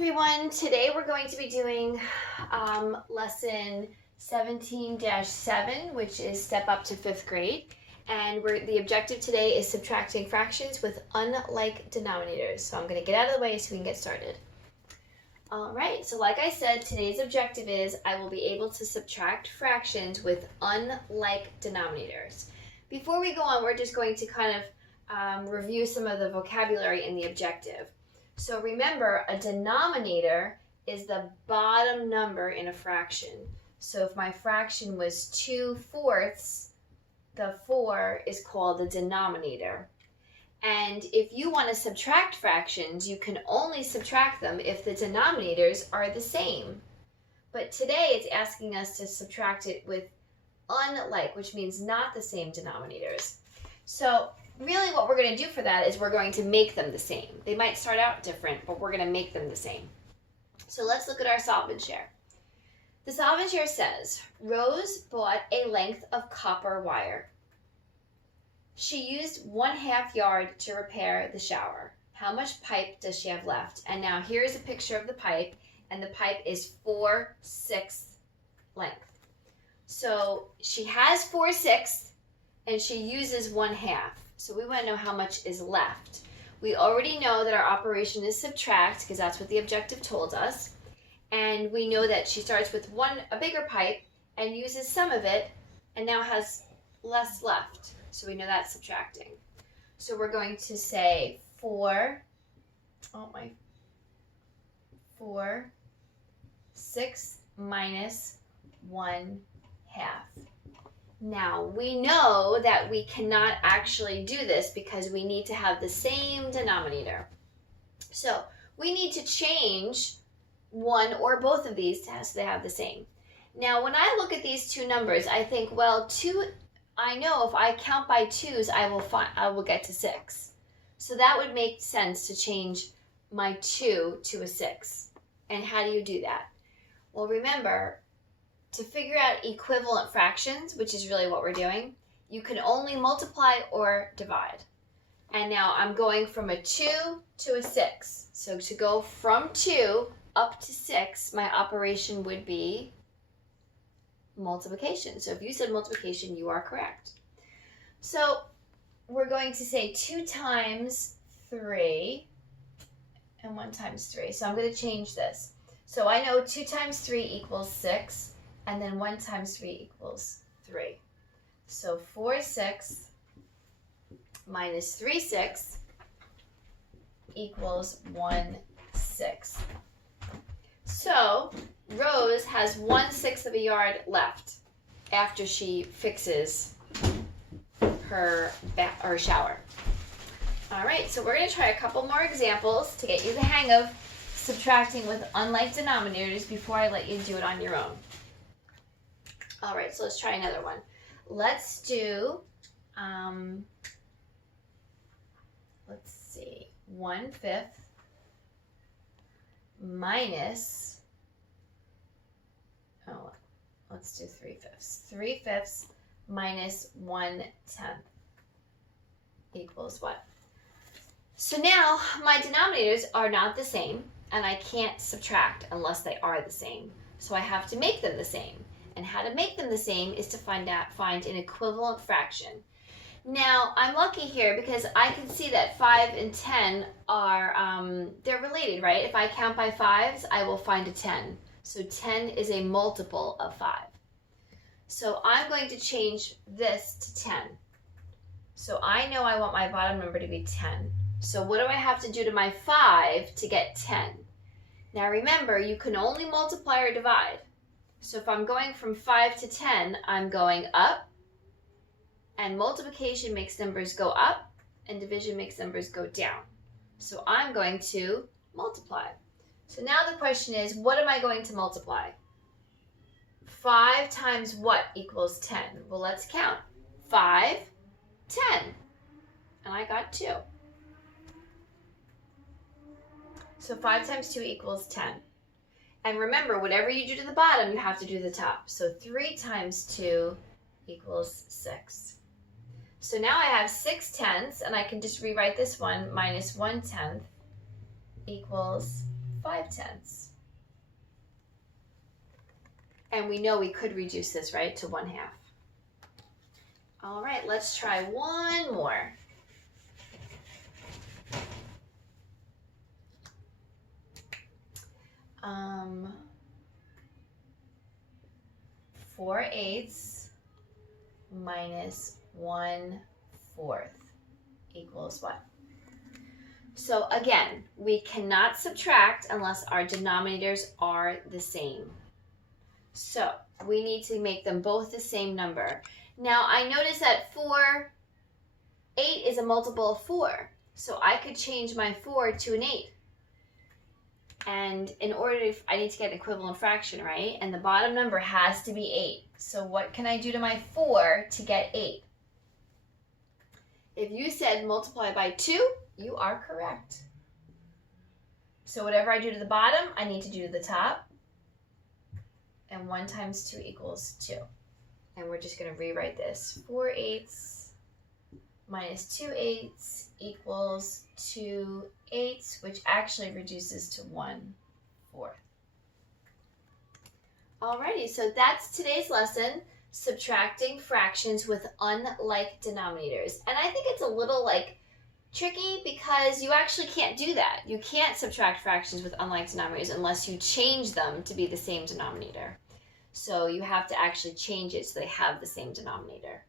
everyone. Today we're going to be doing lesson 17-7, which is step up to 5th grade. And the objective today is subtracting fractions with unlike denominators. So I'm going to get out of the way so we can get started. All right, so like I said, today's objective is I will be able to subtract fractions with unlike denominators. Before we go on, we're just going to kind of review some of the vocabulary in the objective. So remember, a denominator is the bottom number in a fraction. So if my fraction was 2/4, the 4 is called the denominator. And if you want to subtract fractions, you can only subtract them if the denominators are the same. But today it's asking us to subtract it with unlike, which means not the same denominators. So really what we're going to do for that is we're going to make them the same. They might start out different, but we're going to make them the same. So let's look at our solve and share. The solve and share says, Rose bought a length of copper wire. She used 1/2 yard to repair the shower. How much pipe does she have left? And now here's a picture of the pipe, and the pipe is 4/6 length. So she has 4/6, and she uses 1/2. So we want to know how much is left. We already know that our operation is subtract, because that's what the objective told us. And we know that she starts with a bigger pipe and uses some of it, and now has less left. So we know that's subtracting. So we're going to say 4/6 minus 1/2. Now, we know that we cannot actually do this because we need to have the same denominator. So we need to change one or both of these so they have the same. Now, when I look at these two numbers, I think, well, I know if I count by 2s, I will get to 6. So that would make sense to change my 2 to a 6. And how do you do that? Well, remember, to figure out equivalent fractions, which is really what we're doing, you can only multiply or divide. And now I'm going from a 2 to a 6. So to go from 2 up to 6, my operation would be multiplication. So if you said multiplication, you are correct. So we're going to say 2 times 3 and 1 times 3. So I'm going to change this. So I know 2 times 3 equals 6, and then 1 times 3 equals 3. So 4/6 minus 3/6 equals 1/6. So Rose has 1/6 of a yard left after she fixes her shower. All right, so we're going to try a couple more examples to get you the hang of subtracting with unlike denominators before I let you do it on your own. All right, so let's try another one. Let's do, let's see, 1/5 minus, let's do 3/5. 3/5 minus 1/10 equals what? So now my denominators are not the same, and I can't subtract unless they are the same. So I have to make them the same. And how to make them the same is to find an equivalent fraction. Now, I'm lucky here because I can see that 5 and 10 are, they're related, right? If I count by 5s, I will find a 10. So 10 is a multiple of 5. So I'm going to change this to 10. So I know I want my bottom number to be 10. So what do I have to do to my 5 to get 10? Now remember, you can only multiply or divide. So if I'm going from 5 to 10, I'm going up, and multiplication makes numbers go up, and division makes numbers go down. So I'm going to multiply. So now the question is, what am I going to multiply? 5 times what equals 10? Well, let's count. 5, 10. And I got 2. So 5 times 2 equals 10. And remember, whatever you do to the bottom, you have to do the top. So 3 times 2 equals 6. So now I have 6/10, and I can just rewrite this one, minus 1/10 equals 5/10. And we know we could reduce this, right, to 1/2. All right, let's try one more. Um, 4/8 minus 1/4 equals what? So again, we cannot subtract unless our denominators are the same. So we need to make them both the same number. Now I notice that 8 is a multiple of 4. So I could change my 4 to an 8. And in order to, I need to get an equivalent fraction, right? And the bottom number has to be 8. So what can I do to my 4 to get 8? If you said multiply by 2, you are correct. So whatever I do to the bottom, I need to do to the top. And 1 times 2 equals 2. And we're just going to rewrite this. 4/8 minus 2/8 equals 2/8, which actually reduces to 1/4. Alrighty, so that's today's lesson, subtracting fractions with unlike denominators. And I think it's a little tricky because you actually can't do that. You can't subtract fractions with unlike denominators unless you change them to be the same denominator. So you have to actually change it so they have the same denominator.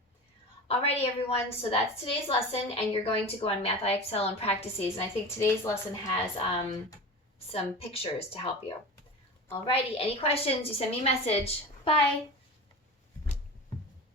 Alrighty everyone, so that's today's lesson, and you're going to go on Math IXL and practice these, and I think today's lesson has some pictures to help you. Alrighty, any questions, you send me a message. Bye!